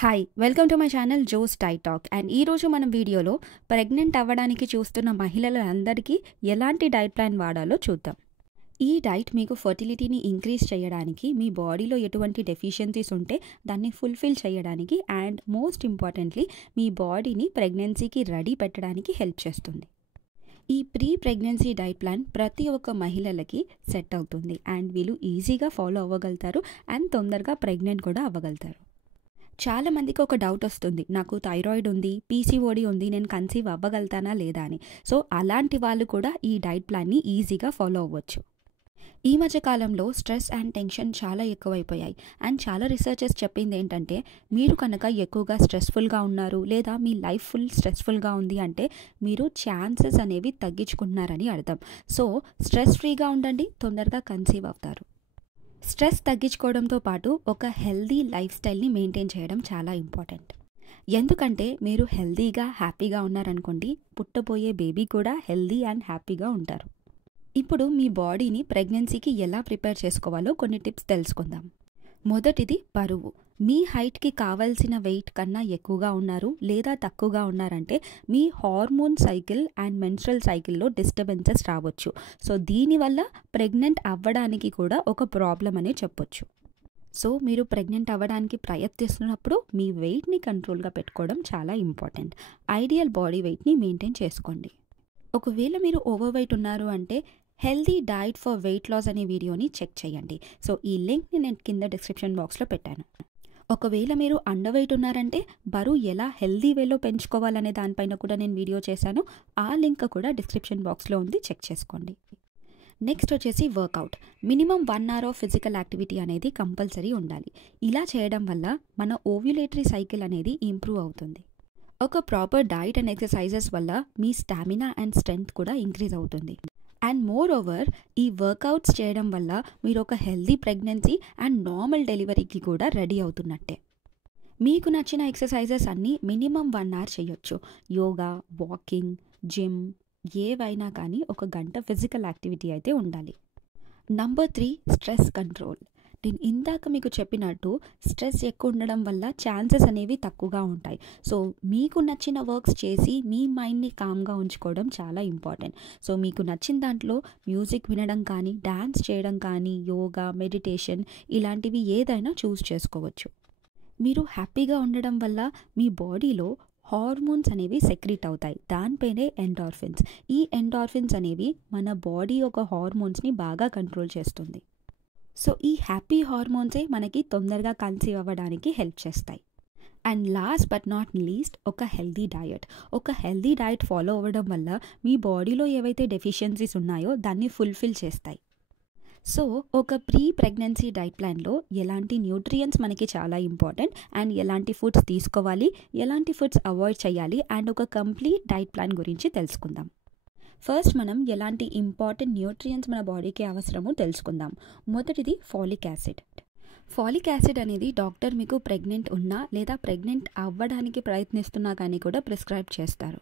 Hi welcome to my channel Jo's diet talk and ఈరోజు మనం వీడియోలో ప్రెగ్నెంట్ అవ్వడానికి చూస్తున్న మహిళలందరికీ ఎలాంటి డైట్ ప్లాన్ వాడాలో చూద్దాం. ఈ డైట్ మీకు ఫర్టిలిటీని ఇంక్రీజ్ చేయడానికి, మీ బాడీలో ఎటువంటి డెఫిషియన్సీస్ ఉంటే దాన్ని ఫుల్ఫిల్ చేయడానికి అండ్ మోస్ట్ ఇంపార్టెంట్లీ మీ బాడీని ప్రెగ్నెన్సీకి రెడీ పెట్టడానికి హెల్ప్ చేస్తుంది. ఈ ప్రీ ప్రెగ్నెన్సీ డైట్ ప్లాన్ ప్రతి ఒక్క మహిళలకి సెట్ అవుతుంది అండ్ వీళ్ళు ఈజీగా ఫాలో అవ్వగలుగుతారు అండ్ తొందరగా ప్రెగ్నెంట్ కూడా అవ్వగలుగుతారు. చాలా మందికి ఒక డౌట్ వస్తుంది, నాకు థైరాయిడ్ ఉంది, పీసీఓడి ఉంది, నేను కన్సీవ్ అవ్వగలుగుతానా లేదా అని. సో అలాంటి వాళ్ళు కూడా ఈ డైట్ ప్లాన్ని ఈజీగా ఫాలో అవ్వచ్చు. ఈ మధ్య కాలంలో స్ట్రెస్ అండ్ టెన్షన్ చాలా ఎక్కువైపోయాయి అండ్ చాలా రీసెర్చర్స్ చెప్పింది ఏంటంటే, మీరు కనుక ఎక్కువగా స్ట్రెస్ఫుల్గా ఉన్నారు లేదా మీ లైఫ్ ఫుల్ స్ట్రెస్ఫుల్గా ఉంది అంటే మీరు ఛాన్సెస్ అనేవి తగ్గించుకుంటున్నారని అర్థం. సో స్ట్రెస్ ఫ్రీగా ఉండండి, తొందరగా కన్సీవ్ అవుతారు. స్ట్రెస్ తగ్గించుకోవడంతో పాటు ఒక హెల్దీ లైఫ్ స్టైల్ని మెయింటైన్ చేయడం చాలా ఇంపార్టెంట్. ఎందుకంటే మీరు హెల్దీగా హ్యాపీగా ఉన్నారనుకోండి, పుట్టబోయే బేబీ కూడా హెల్దీ అండ్ హ్యాపీగా ఉంటారు. ఇప్పుడు మీ బాడీని ప్రెగ్నెన్సీకి ఎలా ప్రిపేర్ చేసుకోవాలో కొన్ని టిప్స్ తెలుసుకుందాం. మొదటిది బరువు. మీ హైట్కి కావాల్సిన వెయిట్ కన్నా ఎక్కువగా ఉన్నారు లేదా తక్కువగా ఉన్నారంటే మీ హార్మోన్ సైకిల్ అండ్ మెన్స్ట్రల్ సైకిల్లో డిస్టర్బెన్సెస్ రావచ్చు. సో దీనివల్ల ప్రెగ్నెంట్ అవ్వడానికి కూడా ఒక ప్రాబ్లం అనే చెప్పొచ్చు. సో మీరు ప్రెగ్నెంట్ అవ్వడానికి ప్రయత్నిస్తున్నప్పుడు మీ వెయిట్ని కంట్రోల్గా పెట్టుకోవడం చాలా ఇంపార్టెంట్. ఐడియల్ బాడీ వెయిట్ని మెయింటైన్ చేసుకోండి. ఒకవేళ మీరు ఓవర్ వెయిట్ ఉన్నారు అంటే healthy diet for weight loss అనే వీడియోని చెక్ చేయండి. సో ఈ లింక్ని నేను కింద డిస్క్రిప్షన్ బాక్స్లో పెట్టాను. ఒకవేళ మీరు అండర్ వెయిట్ ఉన్నారంటే బరువు ఎలా హెల్దీ వేలో పెంచుకోవాలనే దానిపైన కూడా నేను వీడియో చేశాను. ఆ లింక్ కూడా డిస్క్రిప్షన్ బాక్స్లో ఉంది, చెక్ చేసుకోండి. నెక్స్ట్ వచ్చేసి workout. Minimum 1 hour of physical activity అనేది కంపల్సరీ ఉండాలి. ఇలా చేయడం వల్ల మన ఓవ్యులేటరీ సైకిల్ అనేది ఇంప్రూవ్ అవుతుంది. ఒక ప్రాపర్ డైట్ అండ్ ఎక్సర్సైజెస్ వల్ల మీ స్టామినా అండ్ స్ట్రెంగ్త్ కూడా ఇంక్రీజ్ అవుతుంది. అండ్ మోర్ ఓవర్ ఈ వర్కౌట్స్ చేయడం వల్ల మీరు ఒక హెల్దీ ప్రెగ్నెన్సీ అండ్ నార్మల్ డెలివరీకి కూడా రెడీ అవుతున్నట్టే. మీకు నచ్చిన ఎక్సర్సైజెస్ అన్నీ మినిమం 1 hour చేయొచ్చు. యోగా, వాకింగ్, జిమ్ ఏవైనా కానీ 1 గంట ఫిజికల్ యాక్టివిటీ అయితే ఉండాలి. Number 3 stress control. నేను ఇందాక మీకు చెప్పినట్టు స్ట్రెస్ ఎక్కువ ఉండడం వల్ల ఛాన్సెస్ అనేవి తక్కువగా ఉంటాయి. సో మీకు నచ్చిన వర్క్స్ చేసి మీ మైండ్ని కామ్గా ఉంచుకోవడం చాలా ఇంపార్టెంట్. సో మీకు నచ్చిన దాంట్లో మ్యూజిక్ వినడం కానీ, డ్యాన్స్ చేయడం కానీ, యోగా, మెడిటేషన్ ఇలాంటివి ఏదైనా చూస్ చేసుకోవచ్చు. మీరు హ్యాపీగా ఉండడం వల్ల మీ బాడీలో హార్మోన్స్ అనేవి సెక్రీట్ అవుతాయి. దానిపైనే ఎండార్ఫిన్స్. ఈ ఎండార్ఫిన్స్ అనేవి మన బాడీ యొక్క హార్మోన్స్ని బాగా కంట్రోల్ చేస్తుంది. సో ఈ హ్యాపీ హార్మోన్సే మనకి తొందరగా కన్సీవ్ అవ్వడానికి హెల్ప్ చేస్తాయి. And last but not least ఒక హెల్దీ డయట్. ఒక హెల్దీ డయట్ ఫాలో అవ్వడం వల్ల మీ బాడీలో ఏవైతే డెఫిషియన్సీస్ ఉన్నాయో దాన్ని ఫుల్ఫిల్ చేస్తాయి. సో ఒక ప్రీ ప్రెగ్నెన్సీ డైట్ ప్లాన్లో ఎలాంటి న్యూట్రియంట్స్ మనకి చాలా ఇంపార్టెంట్ అండ్ ఎలాంటి ఫుడ్స్ తీసుకోవాలి, ఎలాంటి ఫుడ్స్ అవాయిడ్ చేయాలి అండ్ ఒక కంప్లీట్ డైట్ ప్లాన్ గురించి తెలుసుకుందాం. ఫస్ట్ మనం ఎలాంటి ఇంపార్టెంట్ న్యూట్రియంట్స్ మన బాడీకి అవసరమో తెలుసుకుందాం. మొదటిది ఫాలిక్ యాసిడ్. ఫాలిక్ యాసిడ్ అనేది డాక్టర్ మీకు ప్రెగ్నెంట్ ఉన్నా లేదా ప్రెగ్నెంట్ అవ్వడానికి ప్రయత్నిస్తున్నా కానీ కూడా ప్రిస్క్రైబ్ చేస్తారు.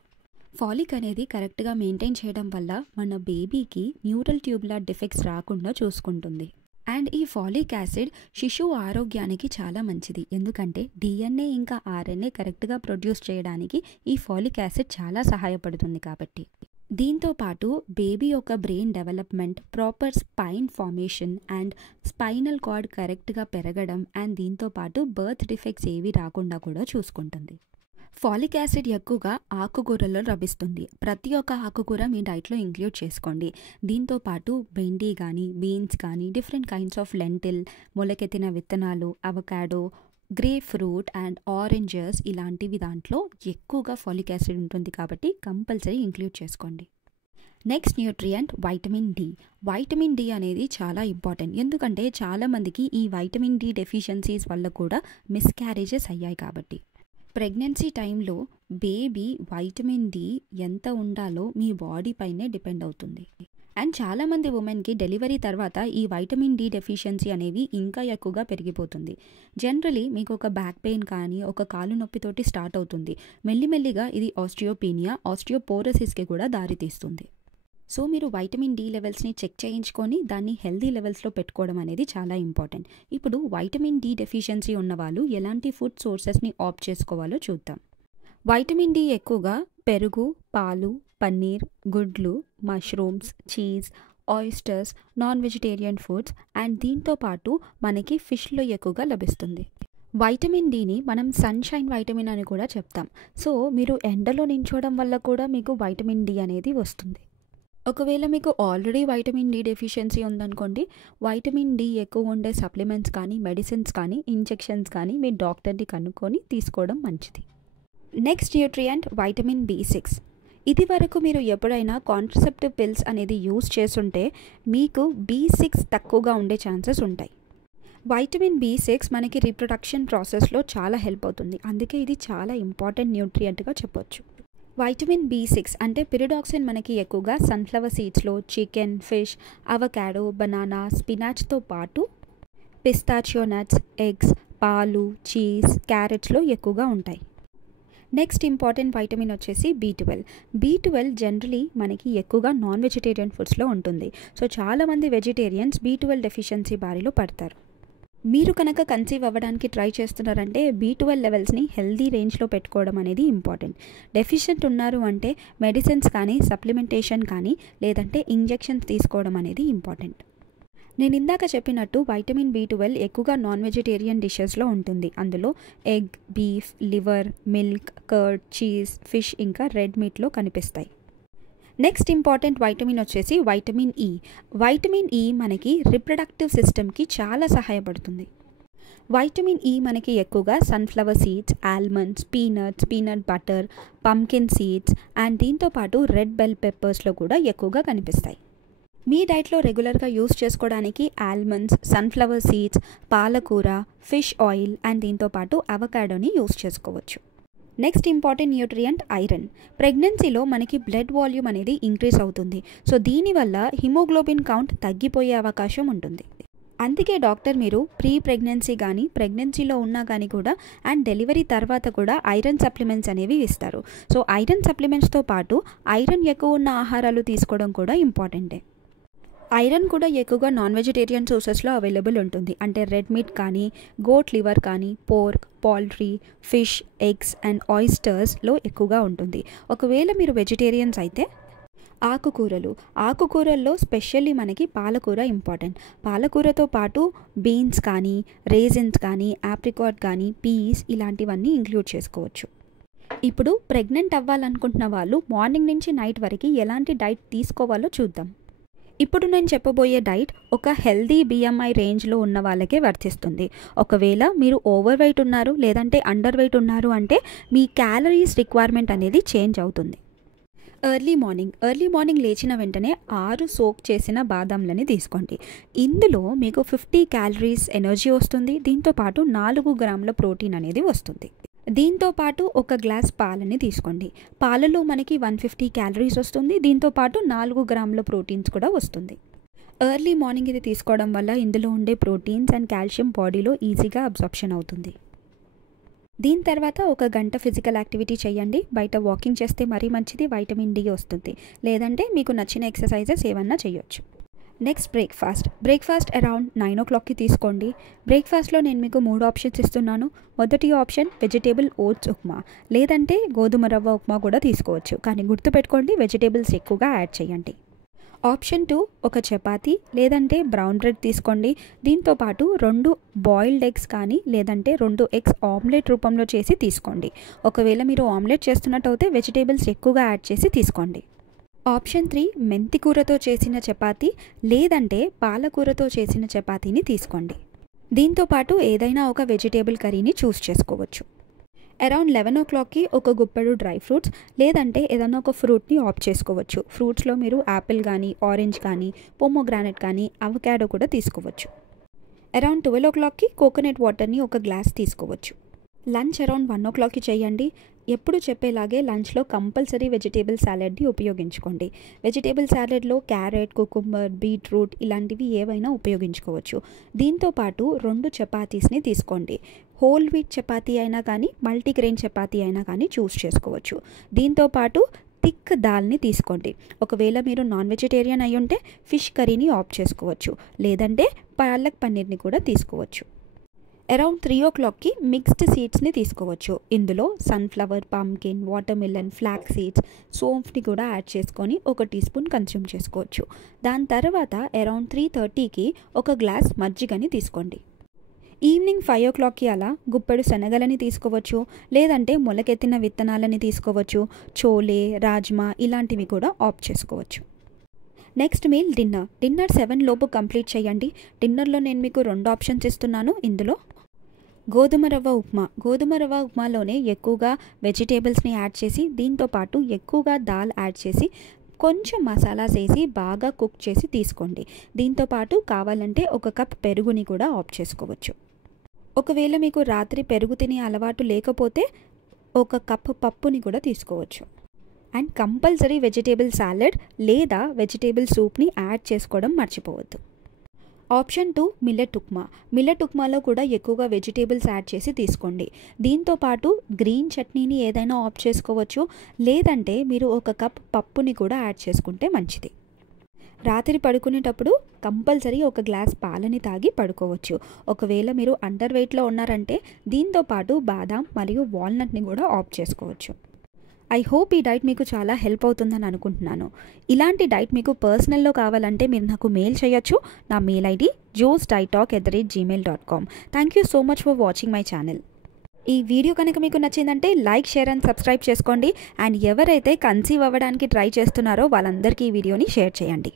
ఫాలిక్ అనేది కరెక్ట్గా మెయింటైన్ చేయడం వల్ల మన బేబీకి న్యూరల్ ట్యూబులర్ డిఫెక్ట్స్ రాకుండా చూసుకుంటుంది. అండ్ ఈ ఫాలిక్ యాసిడ్ శిశువు ఆరోగ్యానికి చాలా మంచిది. ఎందుకంటే DNA ఇంకా RNA కరెక్ట్గా ప్రొడ్యూస్ చేయడానికి ఈ ఫాలిక్ యాసిడ్ చాలా సహాయపడుతుంది కాబట్టి. దీంతో పాటు బేబీ యొక్క brain development, proper spine formation and spinal cord కరెక్ట్గా పెరగడం అండ్ దీంతో పాటు బర్త్ డిఫెక్ట్స్ ఏవి రాకుండా కూడా చూసుకుంటుంది. ఫాలిక్ యాసిడ్ ఎక్కువగా ఆకుకూరల్లో లభిస్తుంది. ప్రతి ఒక్క ఆకుకూర మీ డైట్లో ఇంక్లూడ్ చేసుకోండి. దీంతో పాటు బెండి కానీ, బీన్స్ కానీ, డిఫరెంట్ కైండ్స్ ఆఫ్ లెంటిల్, మొలకెత్తిన విత్తనాలు, avocado, grapefruit and oranges ఇలాంటివి దాంట్లో ఎక్కువగా ఫాలిక్ యాసిడ్ ఉంటుంది కాబట్టి కంపల్సరీ ఇంక్లూడ్ చేసుకోండి. Next nutrient vitamin D. Vitamin D అనేది చాలా ఇంపార్టెంట్. ఎందుకంటే చాలామందికి ఈ వైటమిన్ డి డెఫిషియన్సీస్ వల్ల కూడా మిస్క్యారేజెస్ అయ్యాయి కాబట్టి. ప్రెగ్నెన్సీ టైంలో బేబీ వైటమిన్ డి ఎంత ఉండాలో మీ బాడీ పైనే డిపెండ్ అవుతుంది. అండ్ చాలామంది ఉమెన్కి డెలివరీ తర్వాత ఈ వైటమిన్ డి డెఫిషియన్సీ అనేవి ఇంకా ఎక్కువగా పెరిగిపోతుంది. జనరలీ మీకు ఒక బ్యాక్ పెయిన్ కానీ, ఒక కాలు నొప్పితోటి స్టార్ట్ అవుతుంది. మెల్లిమెల్లిగా ఇది ఆస్టియోపీనియా, ఆస్టియోపోరోసిస్కి కూడా దారితీస్తుంది. సో మీరు వైటమిన్ డి లెవెల్స్ని చెక్ చేయించుకొని దాన్ని హెల్దీ లెవెల్స్లో పెట్టుకోవడం అనేది చాలా ఇంపార్టెంట్. ఇప్పుడు వైటమిన్ డి డెఫిషియన్సీ ఉన్నవాళ్ళు ఎలాంటి ఫుడ్ సోర్సెస్ని ఆప్ట్ చేసుకోవాలో చూద్దాం. వైటమిన్ డి ఎక్కువగా పెరుగు, పాలు, పన్నీర్, గుడ్లు, mushrooms, cheese, oysters, non vegetarian foods and దీంతో పాటు మనకి ఫిష్లో ఎక్కువగా లభిస్తుంది. వైటమిన్ డిని మనం సన్షైన్ వైటమిన్ అని కూడా చెప్తాం. సో మీరు ఎండలో నించోవడం వల్ల కూడా మీకు వైటమిన్ డి అనేది వస్తుంది. ఒకవేళ మీకు ఆల్రెడీ వైటమిన్ డి డెఫిషియన్సీ ఉందనుకోండి, వైటమిన్ డి ఎక్కువ ఉండే సప్లిమెంట్స్ కానీ, మెడిసిన్స్ కానీ, ఇంజెక్షన్స్ కానీ మీ డాక్టర్ని కనుక్కొని తీసుకోవడం మంచిది. నెక్స్ట్ న్యూట్రియంట్ వైటమిన్ బి6. ఇది వరకు మీరు ఎప్పుడైనా కాంట్రసెప్టివ్ పిల్స్ అనేది యూజ్ చేస్తుంటే మీకు బి6 తక్కువగా ఉండే ఛాన్సెస్ ఉంటాయి. వైటమిన్ బి6 మనకి రీప్రొడక్షన్ ప్రాసెస్లో చాలా హెల్ప్ అవుతుంది. అందుకే ఇది చాలా ఇంపార్టెంట్ న్యూట్రియంట్గా చెప్పొచ్చు. వైటమిన్ బి6 అంటే పిరిడాక్సిన్ మనకి ఎక్కువగా సన్ఫ్లవర్ సీడ్స్లో, చికెన్, ఫిష్, అవకాడో, బనానా, స్పినాచ్తో పాటు పిస్తాచియో నట్స్, ఎగ్స్, పాలు, చీజ్, క్యారెట్స్లో ఎక్కువగా ఉంటాయి. నెక్స్ట్ ఇంపార్టెంట్ వైటమిన్ వచ్చేసి బి12 జనరలీ మనకి ఎక్కువగా నాన్ వెజిటేరియన్ ఫుడ్స్లో ఉంటుంది. సో చాలామంది వెజిటేరియన్స్ బి12 డెఫిషియన్సీ బారిలో పడతారు. మీరు కనుక కన్సీవ్ అవ్వడానికి ట్రై చేస్తున్నారంటే బి12 లెవెల్స్ని హెల్దీ రేంజ్లో పెట్టుకోవడం అనేది ఇంపార్టెంట్. డెఫిషియెంట్ ఉన్నారు అంటే మెడిసిన్స్ కానీ, సప్లిమెంటేషన్ కానీ, లేదంటే ఇంజెక్షన్స్ తీసుకోవడం అనేది ఇంపార్టెంట్. నేను ఇందాక చెప్పినట్టు వైటమిన్ బి12 ఎక్కువగా నాన్ వెజిటేరియన్ డిషెస్లో ఉంటుంది. అందులో egg, beef, liver, milk, curd, cheese, fish ఇంకా రెడ్ మీట్లో కనిపిస్తాయి. నెక్స్ట్ ఇంపార్టెంట్ వైటమిన్ వచ్చేసి వైటమిన్ ఈ. వైటమిన్ ఈ మనకి రిప్రొడక్టివ్ సిస్టమ్కి చాలా సహాయపడుతుంది. వైటమిన్ ఈ మనకి ఎక్కువగా sunflower seeds, almonds, peanuts, peanut butter, pumpkin seeds and దీంతోపాటు రెడ్ బెల్ పెప్పర్స్లో కూడా ఎక్కువగా కనిపిస్తాయి. మీ డైట్లో రెగ్యులర్గా యూస్ చేసుకోవడానికి ఆల్మండ్స్, సన్ఫ్లవర్ సీడ్స్, పాలకూర, ఫిష్ ఆయిల్ అండ్ దీంతోపాటు అవకాడోని యూస్ చేసుకోవచ్చు. Next important nutrient iron. ప్రెగ్నెన్సీలో మనకి బ్లడ్ వాల్యూమ్ అనేది ఇంక్రీజ్ అవుతుంది. సో దీనివల్ల హిమోగ్లోబిన్ కౌంట్ తగ్గిపోయే అవకాశం ఉంటుంది. అందుకే డాక్టర్ మీరు ప్రీ ప్రెగ్నెన్సీ కానీ, ప్రెగ్నెన్సీలో ఉన్నా కానీ కూడా అండ్ డెలివరీ తర్వాత కూడా ఐరన్ సప్లిమెంట్స్ అనేవి ఇస్తారు. సో ఐరన్ సప్లిమెంట్స్తో పాటు ఐరన్ ఎక్కువ ఉన్న ఆహారాలు తీసుకోవడం కూడా ఇంపార్టెంటే. ఐరన్ కూడా ఎక్కువగా నాన్ వెజిటేరియన్ సోర్సెస్లో అవైలబుల్ ఉంటుంది. అంటే రెడ్ మీట్ కానీ, గోట్ లివర్ కానీ, pork, poultry, fish, eggs and ఆయిస్టర్స్లో ఎక్కువగా ఉంటుంది. ఒకవేళ మీరు వెజిటేరియన్స్ అయితే ఆకుకూరల్లో స్పెషల్లీ మనకి పాలకూర ఇంపార్టెంట్. పాలకూరతో పాటు బీన్స్ కానీ, రేజిన్స్ కానీ, ఆప్రికాట్ కానీ, పీస్ ఇలాంటివన్నీ ఇంక్లూడ్ చేసుకోవచ్చు. ఇప్పుడు ప్రెగ్నెంట్ అవ్వాలనుకుంటున్న వాళ్ళు మార్నింగ్ నుంచి నైట్ వరకు ఎలాంటి డైట్ తీసుకోవాలో చూద్దాం. ఇప్పుడు నేను చెప్పబోయే డైట్ ఒక హెల్దీ బిఎంఐ రేంజ్లో ఉన్న వాళ్ళకే వర్తిస్తుంది. ఒకవేళ మీరు ఓవర్ వెయిట్ ఉన్నారు లేదంటే అండర్ వెయిట్ ఉన్నారు అంటే మీ క్యాలరీస్ రిక్వైర్మెంట్ అనేది చేంజ్ అవుతుంది. ఎర్లీ మార్నింగ్ లేచిన వెంటనే 6 సోక్ చేసిన బాదాంలని తీసుకోండి. ఇందులో మీకు 50 క్యాలరీస్ ఎనర్జీ వస్తుంది. దీంతోపాటు 4 గ్రాముల ప్రోటీన్ అనేది వస్తుంది. దీంతోపాటు 1 గ్లాస్ పాలని తీసుకోండి. పాలలో మనకి 150 క్యాలరీస్ వస్తుంది. దీంతోపాటు 4 గ్రాముల ప్రోటీన్స్ కూడా వస్తుంది. ఎర్లీ మార్నింగ్ ఇది తీసుకోవడం వల్ల ఇందులో ఉండే ప్రోటీన్స్ అండ్ కాల్షియం బాడీలో ఈజీగా అబ్జార్ప్షన్ అవుతుంది. దీని తర్వాత 1 గంట ఫిజికల్ యాక్టివిటీ చేయండి. బయట వాకింగ్ చేస్తే మరీ మంచిది, వైటమిన్ డి వస్తుంది. లేదంటే మీకు నచ్చిన ఎక్సర్సైజెస్ ఏమన్నా చేయొచ్చు. నెక్స్ట్ బ్రేక్ఫాస్ట్ అరౌండ్ 9 o'clockకి తీసుకోండి. బ్రేక్ఫాస్ట్లో నేను మీకు 3 ఆప్షన్స్ ఇస్తున్నాను. మొదటి ఆప్షన్ వెజిటేబుల్ ఓట్స్ ఉప్మా, లేదంటే గోధుమ రవ్వ ఉప్మా కూడా తీసుకోవచ్చు. కానీ గుర్తుపెట్టుకోండి వెజిటేబుల్స్ ఎక్కువగా యాడ్ చేయండి. ఆప్షన్ 2 1 చపాతీ లేదంటే బ్రౌన్ బ్రెడ్ తీసుకోండి. దీంతోపాటు 2 బాయిల్డ్ ఎగ్స్ కానీ లేదంటే 2 ఎగ్స్ ఆమ్లెట్ రూపంలో చేసి తీసుకోండి. ఒకవేళ మీరు ఆమ్లెట్ చేస్తున్నట్టయితే వెజిటేబుల్స్ ఎక్కువగా యాడ్ చేసి తీసుకోండి. ఆప్షన్ 3 మెంతి కూరతో చేసిన చపాతీ లేదంటే పాలకూరతో చేసిన చపాతీని తీసుకోండి. దీంతోపాటు ఏదైనా ఒక వెజిటేబుల్ కర్రీని చూస్ చేసుకోవచ్చు. అరౌండ్ 11 o'clockకి 1 గుప్పెడు డ్రై ఫ్రూట్స్ లేదంటే ఏదైనా ఒక ఫ్రూట్ని ఆప్ట్ చేసుకోవచ్చు. ఫ్రూట్స్లో మీరు యాపిల్ కానీ, ఆరెంజ్ కానీ, పొమోగ్రానెట్ కానీ, అవకాడో కూడా తీసుకోవచ్చు. అరౌండ్ 12 o'clockకి కోకోనట్ వాటర్ని 1 గ్లాస్ తీసుకోవచ్చు. లంచ్ అరౌండ్ 1 o'clockకి చేయండి. ఎప్పుడు చెప్పేలాగే లంచ్లో కంపల్సరీ వెజిటేబుల్ సాలెడ్ని ఉపయోగించుకోండి. వెజిటేబుల్ సాలెడ్లో క్యారెట్, కుకుంబర్, బీట్రూట్ ఇలాంటివి ఏవైనా ఉపయోగించుకోవచ్చు. దీంతోపాటు 2 చపాతీస్ని తీసుకోండి. హోల్ వీట్ చపాతీ అయినా కానీ, మల్టీగ్రెయిన్ చపాతీ అయినా కానీ చూస్ చేసుకోవచ్చు. దీంతోపాటు థిక్ దాల్ని తీసుకోండి. ఒకవేళ మీరు నాన్ వెజిటేరియన్ అయి ఉంటే ఫిష్ కర్రీని ఆప్ట్ చేసుకోవచ్చు, లేదంటే పాలక్ పన్నీర్ని కూడా తీసుకోవచ్చు. అరౌండ్ 3 o'clockకి మిక్స్డ్ సీడ్స్ని తీసుకోవచ్చు. ఇందులో sunflower, pumpkin, watermelon, flax seeds, సోంఫ్ని కూడా యాడ్ చేసుకొని 1 టీ స్పూన్ కన్స్యూమ్ చేసుకోవచ్చు. దాని తర్వాత అరౌండ్ 3:30కి ఒక గ్లాస్ మజ్జిగని తీసుకోండి. ఈవినింగ్ 5 o'clockకి అలా గుప్పెడు శనగలని తీసుకోవచ్చు, లేదంటే మొలకెత్తిన విత్తనాలని తీసుకోవచ్చు. చోలే, రాజ్మా ఇలాంటివి కూడా ఆప్ట్ చేసుకోవచ్చు. నెక్స్ట్ మీల్ డిన్నర్ 7 లోపు కంప్లీట్ చేయండి. డిన్నర్లో నేను మీకు 2 ఆప్షన్స్ ఇస్తున్నాను. ఇందులో గోధుమ రవ్వ ఉప్మాలోనే ఎక్కువగా వెజిటేబుల్స్ని యాడ్ చేసి, దీంతోపాటు ఎక్కువగా దాల్ యాడ్ చేసి, కొంచెం మసాలాస్ వేసి బాగా కుక్ చేసి తీసుకోండి. దీంతోపాటు కావాలంటే 1 కప్ పెరుగుని కూడా ఆప్ట్ చేసుకోవచ్చు. ఒకవేళ మీకు రాత్రి పెరుగు తినే అలవాటు లేకపోతే 1 కప్ పప్పుని కూడా తీసుకోవచ్చు. అండ్ కంపల్సరీ వెజిటేబుల్ సాలెడ్ లేదా వెజిటేబుల్ సూప్ని యాడ్ చేసుకోవడం మర్చిపోవద్దు. ఆప్షన్ 2 మిల్లెట్ ఉప్మాలో కూడా ఎక్కువగా వెజిటేబుల్స్ యాడ్ చేసి తీసుకోండి. దీంతోపాటు గ్రీన్ చట్నీని ఏదైనా ఆప్ట్ చేసుకోవచ్చు, లేదంటే మీరు 1 కప్ పప్పుని కూడా యాడ్ చేసుకుంటే మంచిది. రాత్రి పడుకునేటప్పుడు కంపల్సరీ 1 గ్లాస్ పాలని తాగి పడుకోవచ్చు. ఒకవేళ మీరు అండర్ వెయిట్లో ఉన్నారంటే దీంతోపాటు బాదాం మరియు వాల్నట్ని కూడా ఆప్ట్ చేసుకోవచ్చు. ఐ హోప్ ఈ డైట్ మీకు చాలా హెల్ప్ అవుతుందని అనుకుంటున్నాను. ఇలాంటి డైట్ మీకు పర్సనల్లో కావాలంటే మీరు నాకు మెయిల్ చేయొచ్చు. నా mail ID josediettalk@gmail.com. Thank you so much for watching my channel. ఈ వీడియో కనుక మీకు నచ్చిందంటే లైక్, షేర్ అండ్ సబ్స్క్రైబ్ చేసుకోండి. అండ్ ఎవరైతే కన్సీవ్ అవ్వడానికి ట్రై చేస్తున్నారో వాళ్ళందరికీ ఈ వీడియోని షేర్ చేయండి.